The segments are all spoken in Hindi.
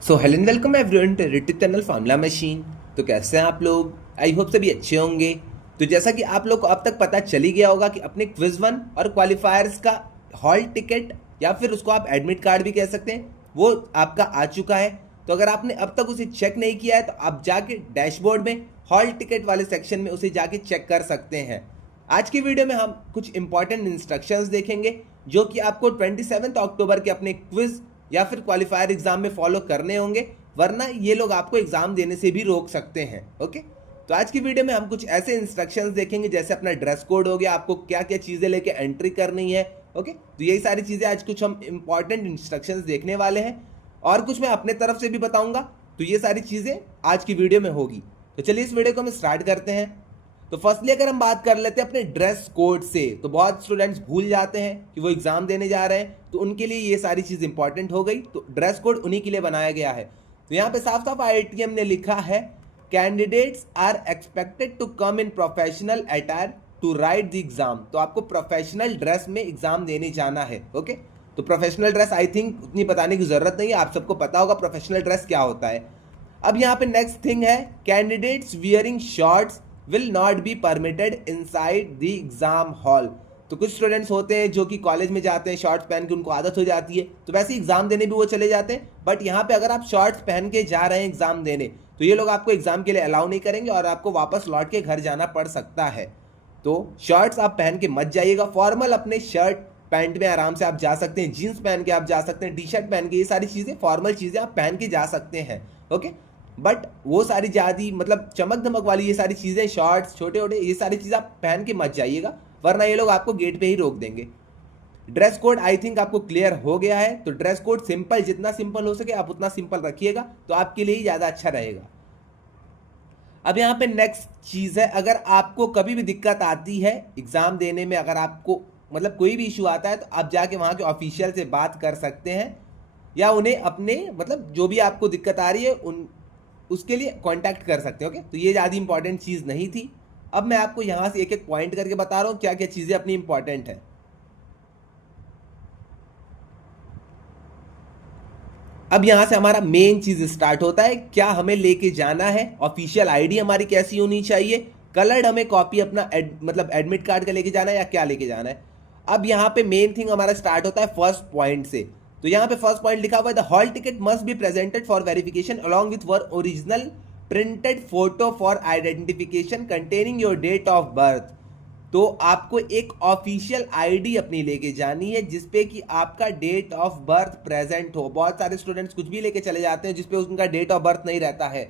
So hello and welcome everyone to YouTube channel formula machine. तो कैसे हैं आप लोग? आई होप सभी अच्छे होंगे। तो जैसा कि आप लोग को अब तक पता चल ही गया होगा कि अपने क्विज वन और क्वालिफायर्स का हॉल टिकट या फिर उसको आप एडमिट कार्ड भी कह सकते हैं, वो आपका आ चुका है। तो अगर आपने अब तक उसे चेक नहीं किया है तो आप जाके डैशबोर्ड में हॉल टिकट वाले सेक्शन में उसे जाके चेक कर सकते हैं। आज की वीडियो में हम कुछ इंपॉर्टेंट इंस्ट्रक्शंस देखेंगे जो कि आपको 27 अक्टूबर के अपने क्विज या फिर क्वालिफायर एग्जाम में फॉलो करने होंगे, वरना ये लोग आपको एग्जाम देने से भी रोक सकते हैं। ओके, तो आज की वीडियो में हम कुछ ऐसे इंस्ट्रक्शंस देखेंगे जैसे अपना ड्रेस कोड हो गया, आपको क्या क्या चीज़ें लेके एंट्री करनी है। ओके, तो यही सारी चीज़ें आज कुछ हम इंपॉर्टेंट इंस्ट्रक्शंस देखने वाले हैं और कुछ मैं अपने तरफ से भी बताऊंगा। तो ये सारी चीज़ें आज की वीडियो में होगी। तो चलिए इस वीडियो को हम स्टार्ट करते हैं। तो फर्स्टली अगर हम बात कर लेते हैं अपने ड्रेस कोड से, तो बहुत स्टूडेंट्स भूल जाते हैं कि वो एग्जाम देने जा रहे हैं, तो उनके लिए ये सारी चीज़ इंपॉर्टेंट हो गई। तो ड्रेस कोड उन्हीं के लिए बनाया गया है। तो यहाँ पे साफ साफ IITM ने लिखा है, candidates are expected to come in professional attire to write the exam. तो आपको प्रोफेशनल ड्रेस में एग्जाम देने जाना है। ओके, तो प्रोफेशनल ड्रेस आई थिंक उतनी बताने की जरूरत नहीं है, आप सबको पता होगा प्रोफेशनल ड्रेस क्या होता है। अब यहाँ पे नेक्स्ट थिंग है, candidates wearing shorts will not be permitted inside the exam hall. तो कुछ स्टूडेंट्स होते हैं जो कि कॉलेज में जाते हैं शॉर्ट्स पहन के, उनको आदत हो जाती है, तो वैसे एग्जाम देने भी वो चले जाते हैं। बट यहाँ पे अगर आप शॉर्ट्स पहन के जा रहे हैं एग्जाम देने, तो ये लोग आपको एग्जाम के लिए अलाउ नहीं करेंगे और आपको वापस लौट के घर जाना पड़ सकता है। तो शर्ट्स आप पहन के मत जाइएगा। फॉर्मल अपने शर्ट पैंट में आराम से आप जा सकते हैं, जीन्स पहन के आप जा सकते हैं, टी शर्ट पहन के, ये सारी चीज़ें फॉर्मल चीज़ें आप पहन के जा सकते हैं। ओके, बट वो सारी ज़्यादा मतलब चमक धमक वाली ये सारी चीज़ें, शॉर्ट्स छोटे छोटे, ये सारी चीज़ें आप पहन के मत जाइएगा, वरना ये लोग आपको गेट पे ही रोक देंगे। ड्रेस कोड आई थिंक आपको क्लियर हो गया है। तो ड्रेस कोड सिंपल, जितना सिंपल हो सके आप उतना सिंपल रखिएगा, तो आपके लिए ही ज़्यादा अच्छा रहेगा। अब यहाँ पे नेक्स्ट चीज़ है, अगर आपको कभी भी दिक्कत आती है एग्ज़ाम देने में, अगर आपको मतलब कोई भी इशू आता है, तो आप जाके वहाँ के ऑफिशियल से बात कर सकते हैं या उन्हें अपने मतलब जो भी आपको दिक्कत आ रही है उन उसके लिए कांटेक्ट कर सकते हो। ओके, तो ये ज़्यादा इंपॉर्टेंट चीज़ नहीं थी। अब मैं आपको यहाँ से एक एक पॉइंट करके बता रहा हूँ क्या क्या चीज़ें अपनी इंपॉर्टेंट है। अब यहाँ से हमारा मेन चीज़ स्टार्ट होता है, क्या हमें लेके जाना है, ऑफिशियल आईडी हमारी कैसी होनी चाहिए, कलर्ड हमें कॉपी अपना मतलब एडमिट कार्ड का लेके जाना है या क्या लेके जाना है। अब यहाँ पे मेन थिंग हमारा स्टार्ट होता है फर्स्ट पॉइंट से। तो यहाँ पे फर्स्ट पॉइंट लिखा हुआ है, the hall ticket must be presented for verification along with your original printed photo for identification containing your date of birth. तो आपको एक ऑफिशियल आईडी अपनी लेके जानी है जिसपे कि आपका डेट ऑफ बर्थ प्रेजेंट हो। बहुत सारे स्टूडेंट्स कुछ भी लेके चले जाते हैं जिसपे उनका डेट ऑफ बर्थ नहीं रहता है,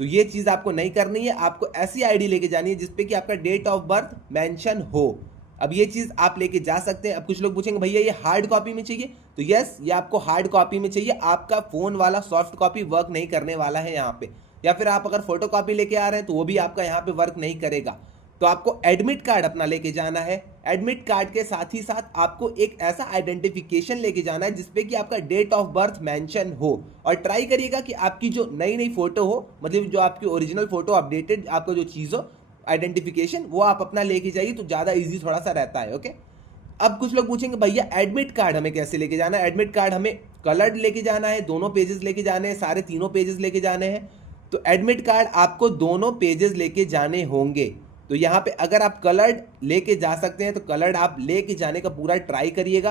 तो ये चीज़ आपको नहीं करनी है। आपको ऐसी आईडी लेके जानी है जिसपे कि आपका डेट ऑफ बर्थ मेंशन हो। अब ये चीज़ आप लेके जा सकते हैं। अब कुछ लोग पूछेंगे भैया ये हार्ड कॉपी में चाहिए, तो यस, ये आपको हार्ड कॉपी में चाहिए। आपका फ़ोन वाला सॉफ्ट कॉपी वर्क नहीं करने वाला है यहाँ पे, या फिर आप अगर फोटो कॉपी लेके आ रहे हैं तो वो भी आपका यहाँ पे वर्क नहीं करेगा। तो आपको एडमिट कार्ड अपना लेके जाना है। एडमिट कार्ड के साथ ही साथ आपको एक ऐसा आइडेंटिफिकेशन लेके जाना है जिसपे कि आपका डेट ऑफ बर्थ मेंशन हो। और ट्राई करिएगा कि आपकी जो नई नई फोटो हो, मतलब जो आपकी ओरिजिनल फोटो अपडेटेड आपका जो चीज़ हो आइडेंटिफिकेशन, वो आप अपना लेके जाइए तो ज़्यादा ईजी थोड़ा सा रहता है। ओके, अब कुछ लोग पूछेंगे भैया एडमिट कार्ड हमें कैसे लेके जाना है। एडमिट कार्ड हमें कलर्ड लेके जाना है, दोनों पेजेस लेके जाने हैं, सारे तीनों पेजेस लेके जाने हैं। तो एडमिट कार्ड आपको दोनों पेजेस लेके जाने होंगे। तो यहाँ पे अगर आप कलर्ड लेके जा सकते हैं तो कलर्ड आप लेके जाने का पूरा ट्राई करिएगा।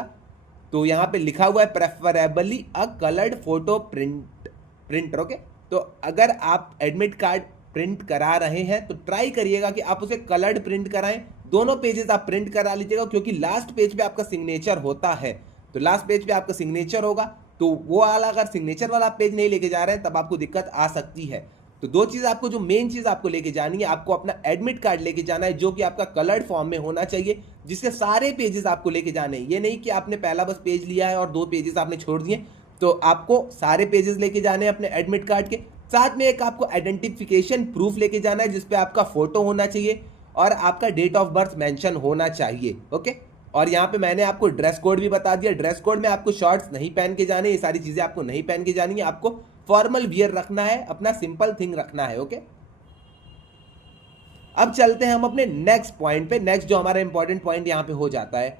तो यहाँ पे लिखा हुआ है प्रेफरेबली अ कलर्ड फोटो प्रिंटर। ओके, तो अगर आप एडमिट कार्ड प्रिंट करा रहे हैं तो ट्राई करिएगा कि आप उसे कलर्ड प्रिंट कराएं। दोनों पेजेस आप प्रिंट करा लीजिएगा, क्योंकि लास्ट पेज पे आपका सिग्नेचर होता है। तो लास्ट पेज पे आपका सिग्नेचर होगा, तो वो वाला अगर सिग्नेचर वाला पेज नहीं लेके जा रहे हैं तब आपको दिक्कत आ सकती है। तो दो चीज़ आपको, जो मेन चीज़ आपको लेके जानी है, आपको अपना एडमिट कार्ड लेके जाना है जो कि आपका कलर्ड फॉर्म में होना चाहिए, जिसके सारे पेजेस आपको लेके जाने हैं। ये नहीं कि आपने पहला बस पेज लिया है और दो पेजेस आपने छोड़ दिए। तो आपको सारे पेजेस लेके जाने हैं अपने एडमिट कार्ड के साथ में। एक आपको आइडेंटिफिकेशन प्रूफ लेके जाना है जिसपे आपका फोटो होना चाहिए और आपका डेट ऑफ बर्थ मेंशन होना चाहिए। ओके, और यहाँ पे मैंने आपको ड्रेस कोड भी बता दिया। ड्रेस कोड में आपको शॉर्ट्स नहीं पहन के जाने, ये सारी चीज़ें आपको नहीं पहन के जानी है। आपको फॉर्मल वियर रखना है, अपना सिंपल थिंग रखना है। ओके, अब चलते हैं हम अपने नेक्स्ट पॉइंट पे। नेक्स्ट जो हमारा इंपॉर्टेंट पॉइंट यहाँ पे हो जाता है,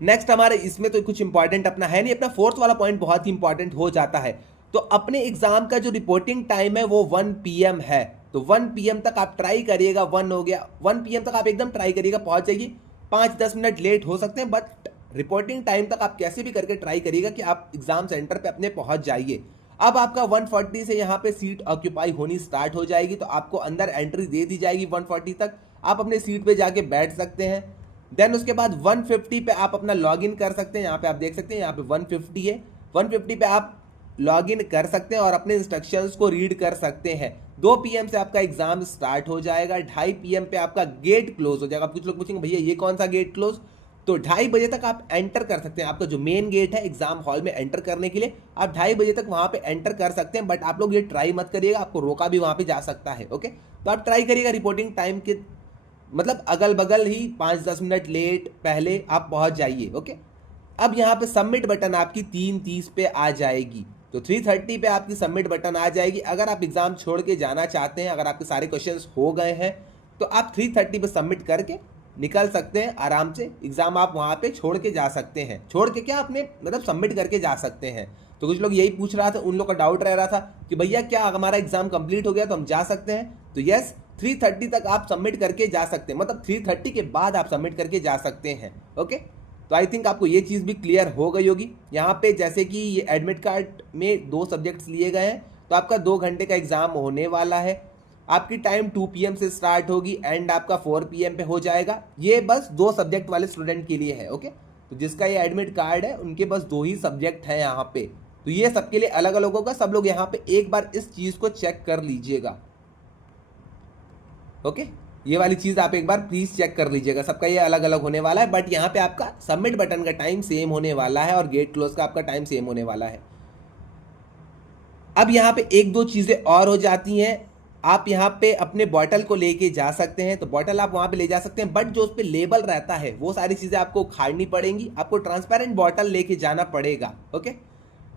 नेक्स्ट हमारे इसमें तो कुछ इंपॉर्टेंट अपना है नहीं, अपना फोर्थ वाला पॉइंट बहुत ही इंपॉर्टेंट हो जाता है। तो अपने एग्जाम का जो रिपोर्टिंग टाइम है वो 1 PM है, तो 1 PM तक आप ट्राई करिएगा। 1 हो गया, 1 PM तक आप एकदम ट्राई करिएगा, पहुंच जाइए। 5-10 मिनट लेट हो सकते हैं, बट रिपोर्टिंग टाइम तक आप कैसे भी करके ट्राई करिएगा कि आप एग्जाम सेंटर पे अपने पहुंच जाइए। अब आपका 140 से यहाँ पे सीट ऑक्यूपाई होनी स्टार्ट हो जाएगी, तो आपको अंदर एंट्री दे दी जाएगी। 140 तक आप अपने सीट पे जाके बैठ सकते हैं। देन उसके बाद 150 पे आप अपना लॉग इन कर सकते हैं। यहाँ पे आप देख सकते हैं, यहाँ पे 150 है, 150 पे आप लॉग इन कर सकते हैं और अपने इंस्ट्रक्शंस को रीड कर सकते हैं। 2 PM से आपका एग्जाम स्टार्ट हो जाएगा। 2:30 PM पे आपका गेट क्लोज हो जाएगा। कुछ लोग पूछेंगे भैया ये कौन सा गेट क्लोज, तो 2:30 बजे तक आप एंटर कर सकते हैं। आपका जो मेन गेट है एग्जाम हॉल में एंटर करने के लिए, आप 2:30 बजे तक वहां पे एंटर कर सकते हैं। बट आप लोग ये ट्राई मत करिएगा, आपको रोका भी वहां पे जा सकता है। ओके, तो आप ट्राई करिएगा रिपोर्टिंग टाइम के मतलब अगल बगल ही 5-10 मिनट लेट पहले आप पहुंच जाइए। ओके, अब यहाँ पे सबमिट बटन आपकी 3:30 पे आ जाएगी, तो 3:30 पे आपकी सबमिट बटन आ जाएगी। अगर आप एग्जाम छोड़ के जाना चाहते हैं, अगर आपके सारे क्वेश्चंस हो गए हैं, तो आप 3:30 पे सबमिट करके निकल सकते हैं आराम से। एग्जाम आप वहाँ पे छोड़ के जा सकते हैं, छोड़ के क्या अपने मतलब सबमिट करके जा सकते हैं। तो कुछ लोग यही पूछ रहा था, उन लोग का डाउट रह रहा था कि भैया क्या हमारा एग्जाम कंप्लीट हो गया तो हम जा सकते हैं, तो यस 3:30 तक आप सबमिट करके जा सकते हैं, मतलब 3:30 के बाद आप सबमिट करके जा सकते हैं। ओके, तो आई थिंक आपको ये चीज़ भी क्लियर हो गई होगी। यहाँ पे जैसे कि ये एडमिट कार्ड में 2 सब्जेक्ट्स लिए गए हैं, तो आपका 2 घंटे का एग्जाम होने वाला है। आपकी टाइम 2 PM से स्टार्ट होगी एंड आपका 4 PM पे हो जाएगा। ये बस 2 सब्जेक्ट वाले स्टूडेंट के लिए है। ओके, तो जिसका ये एडमिट कार्ड है उनके बस 2 ही सब्जेक्ट हैं यहाँ पे, तो ये सबके लिए अलग अलग होगा। सब लोग यहाँ पे एक बार इस चीज़ को चेक कर लीजिएगा। ओके, ये वाली चीज़ आप एक बार प्लीज चेक कर लीजिएगा, सबका ये अलग अलग होने वाला है। बट यहाँ पे आपका सबमिट बटन का टाइम सेम होने वाला है और गेट क्लोज का आपका टाइम सेम होने वाला है। अब यहाँ पे 1-2 चीज़ें और हो जाती हैं। आप यहाँ पे अपने बॉटल को लेके जा सकते हैं, तो बॉटल आप वहाँ पे ले जा सकते हैं, बट जो उस पर लेबल रहता है वो सारी चीज़ें आपको उखाड़नी पड़ेंगी। आपको ट्रांसपेरेंट बॉटल लेके जाना पड़ेगा। ओके,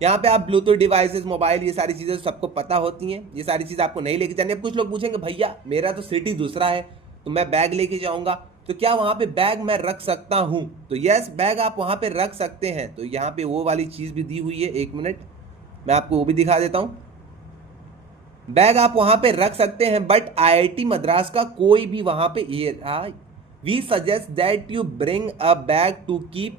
यहाँ पे आप ब्लूटूथ डिवाइसेस, मोबाइल, ये सारी चीज़ें सबको पता होती हैं, ये सारी चीज़ें आपको नहीं लेके जानी। अब कुछ लोग पूछेंगे भैया मेरा तो सिटी दूसरा है, तो मैं बैग लेके जाऊँगा, तो क्या वहाँ पे बैग मैं रख सकता हूँ? तो यस, बैग आप वहाँ पे रख सकते हैं। तो यहाँ पे वो वाली चीज़ भी दी हुई है, 1 मिनट मैं आपको वो भी दिखा देता हूँ। बैग आप वहाँ पे रख सकते हैं, बट IIT मद्रास का कोई भी वहाँ पे ये we suggest that you bring a bag to keep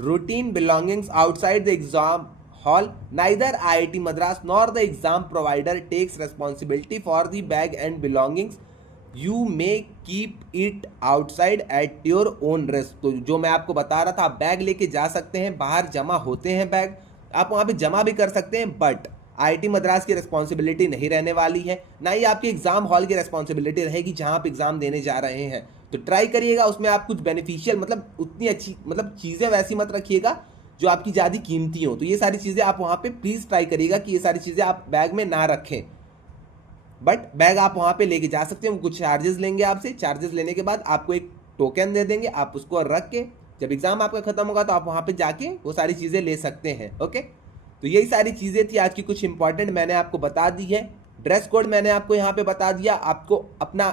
routine belongings outside the exam hall. Neither IIT Madras nor the exam provider takes responsibility for the bag and belongings. You may keep it outside at your own risk. तो जो मैं आपको बता रहा था, आप बैग लेके जा सकते हैं, बाहर जमा होते हैं बैग, आप वहाँ पे जमा भी कर सकते हैं, बट IIT मद्रास की रिस्पॉन्सिबिलिटी नहीं रहने वाली है, ना ही आपके एग्जाम हॉल की रिस्पॉन्सिबिलिटी रहेगी जहाँ आप एग्जाम देने जा रहे हैं। तो ट्राई करिएगा उसमें आप कुछ बेनिफिशियल मतलब उतनी अच्छी मतलब चीज़ें वैसी मत रखिएगा जो आपकी ज़्यादा कीमती हो। तो ये सारी चीज़ें आप वहाँ पे प्लीज़ ट्राई करिएगा कि ये सारी चीज़ें आप बैग में ना रखें, बट बैग आप वहाँ पे लेके जा सकते हैं। कुछ चार्जेस लेंगे आपसे, चार्जेस लेने के बाद आपको एक टोकन दे देंगे, आप उसको रख के जब एग्ज़ाम आपका ख़त्म होगा तो आप वहाँ पे जाके वो सारी चीज़ें ले सकते हैं। ओके, तो यही सारी चीज़ें थी आज की, कुछ इंपॉर्टेंट मैंने आपको बता दी है। ड्रेस कोड मैंने आपको यहाँ पे बता दिया। आपको अपना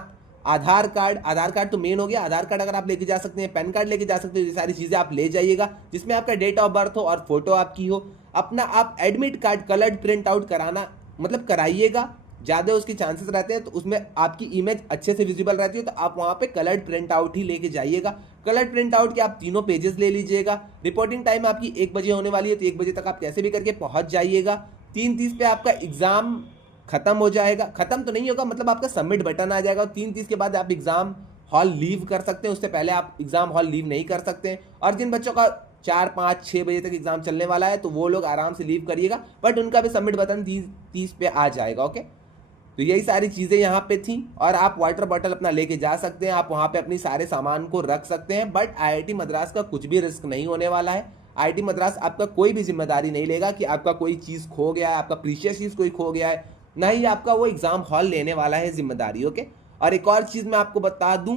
आधार कार्ड तो मेन हो गया, आधार कार्ड अगर आप लेके जा सकते हैं, पैन कार्ड लेके जा सकते हैं, ये सारी चीज़ें आप ले जाइएगा, जिसमें आपका डेट ऑफ बर्थ हो और फोटो आपकी हो। अपना आप admit card coloured print out कराना मतलब कराइएगा, ज़्यादा उसके चांसेस रहते हैं, तो उसमें आपकी इमेज अच्छे से विजिबल रहती है, तो आप वहाँ पे कलर्ड प्रिंट आउट ही लेके जाइएगा। कलर्ड प्रिंट आउट के आप 3 पेजेस ले लीजिएगा। रिपोर्टिंग टाइम आपकी 1 बजे होने वाली है, तो 1 बजे तक आप कैसे भी करके पहुँच जाइएगा। 3:30 पे आपका एग्ज़ाम खत्म हो जाएगा, खत्म तो नहीं होगा मतलब आपका सबमिट बटन आ जाएगा। 3:30 के बाद आप एग्जाम हॉल लीव कर सकते हैं, उससे पहले आप एग्जाम हॉल लीव नहीं कर सकते हैं। और जिन बच्चों का 4, 5, 6 बजे तक एग्जाम चलने वाला है तो वो लोग आराम से लीव करिएगा, बट उनका भी सबमिट बटन 30 पे आ जाएगा। ओके, तो यही सारी चीज़ें यहाँ पे थी। और आप वाटर बॉटल अपना लेके जा सकते हैं, आप वहाँ पे अपनी सारे सामान को रख सकते हैं, बट IIT मद्रास का कुछ भी रिस्क नहीं होने वाला है। IIT मद्रास आपका कोई भी जिम्मेदारी नहीं लेगा कि आपका कोई चीज़ खो गया है, आपका प्रीशियस चीज़ कोई खो गया है, ना ही आपका वो एग्जाम हॉल लेने वाला है जिम्मेदारी। ओके, और एक और चीज़ मैं आपको बता दूं,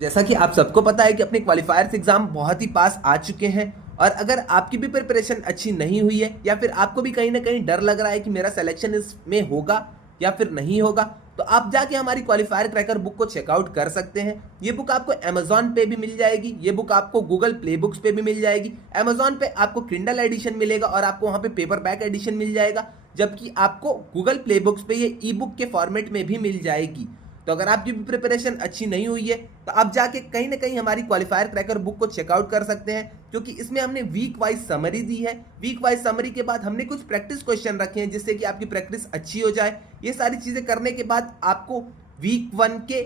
जैसा कि आप सबको पता है कि अपने क्वालिफायर्स एग्जाम बहुत ही पास आ चुके हैं, और अगर आपकी भी प्रिपरेशन अच्छी नहीं हुई है या फिर आपको भी कहीं ना कहीं डर लग रहा है कि मेरा सिलेक्शन इसमें होगा या फिर नहीं होगा, तो आप जाके हमारी क्वालिफायर क्रैकर बुक को चेकआउट कर सकते हैं। ये बुक आपको अमेजॉन पे भी मिल जाएगी, ये बुक आपको गूगल प्ले बुक्स पे भी मिल जाएगी। अमेजॉन पे आपको किंडल एडिशन मिलेगा और आपको वहाँ पे पेपर बैक एडिशन मिल जाएगा, जबकि आपको गूगल प्ले बुक्स पे ये ई बुक के फॉर्मेट में भी मिल जाएगी। तो अगर आपकी भी प्रिपरेशन अच्छी नहीं हुई है तो आप जाके कहीं ना कहीं हमारी क्वालिफायर क्रैकर बुक को चेकआउट कर सकते हैं, क्योंकि इसमें हमने वीक वाइज समरी दी है। वीक वाइज समरी के बाद हमने कुछ प्रैक्टिस क्वेश्चन रखे हैं जिससे कि आपकी प्रैक्टिस अच्छी हो जाए। ये सारी चीजें करने के बाद आपको वीक 1 के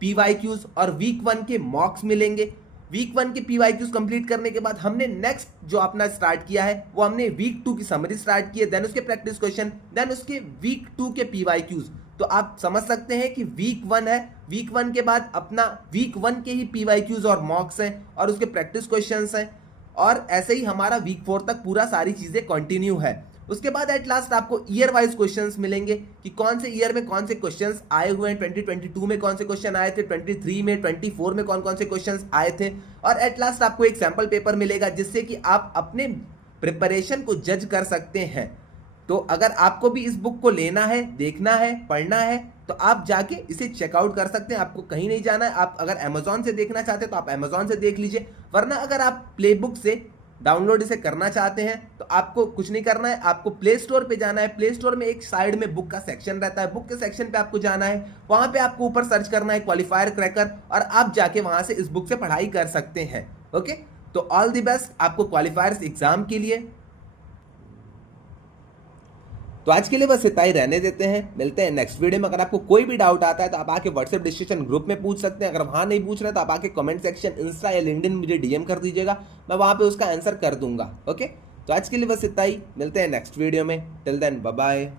पीवाईक्यूज और वीक 1 के मॉक्स मिलेंगे। वीक 1 के पीवाईक्यूज कंप्लीट करने के बाद हमने नेक्स्ट जो अपना स्टार्ट किया है वो हमने वीक 2 की समरी स्टार्ट की है, देन उसके प्रैक्टिस क्वेश्चन, देन उसके वीक 2 के पीवाईक्यूज। तो आप समझ सकते हैं कि वीक 1 है, वीक 1 के बाद अपना वीक 1 के ही पीवाईक्यूज और मॉक्स हैं और उसके प्रैक्टिस क्वेश्चंस हैं, और ऐसे ही हमारा वीक 4 तक पूरा सारी चीजें कंटिन्यू है। उसके बाद एट लास्ट आपको ईयर वाइज क्वेश्चंस मिलेंगे कि कौन से ईयर में कौन से क्वेश्चंस आए हुए हैं, 2022 में कौन से क्वेश्चन आए थे, 23 में, 24 में कौन कौन से क्वेश्चंस आए थे, और एट लास्ट आपको एक सैंपल पेपर मिलेगा जिससे कि आप अपने प्रिपरेशन को जज कर सकते हैं। तो अगर आपको भी इस बुक को लेना है, देखना है, पढ़ना है तो आप जाके इसे चेकआउट कर सकते हैं। आपको कहीं नहीं जाना है। आप अगर अमेजॉन से देखना चाहते हैं तो आप अमेजॉन से देख लीजिए, वरना अगर आप प्ले बुक से डाउनलोड इसे करना चाहते हैं तो आपको कुछ नहीं करना है, आपको प्ले स्टोर पे जाना है। प्ले स्टोर में एक साइड में बुक का सेक्शन रहता है, बुक के सेक्शन पे आपको जाना है, वहां पे आपको ऊपर सर्च करना है क्वालिफायर क्रैकर, और आप जाके वहां से इस बुक से पढ़ाई कर सकते हैं। ओके, तो ऑल द बेस्ट आपको क्वालिफायर्स एग्जाम के लिए। तो आज के लिए बस इतना ही रहने देते हैं, मिलते हैं नेक्स्ट वीडियो में। अगर आपको कोई भी डाउट आता है तो आप आके व्हाट्सएप डिस्कशन ग्रुप में पूछ सकते हैं। अगर वहां नहीं पूछ रहे तो आप आके कमेंट सेक्शन इंस्टा या लिंक्डइन मुझे डीएम कर दीजिएगा, मैं वहां पे उसका आंसर कर दूंगा। ओके, तो आज के लिए बस इतना ही, मिलते हैं नेक्स्ट वीडियो में। Till then bye bye.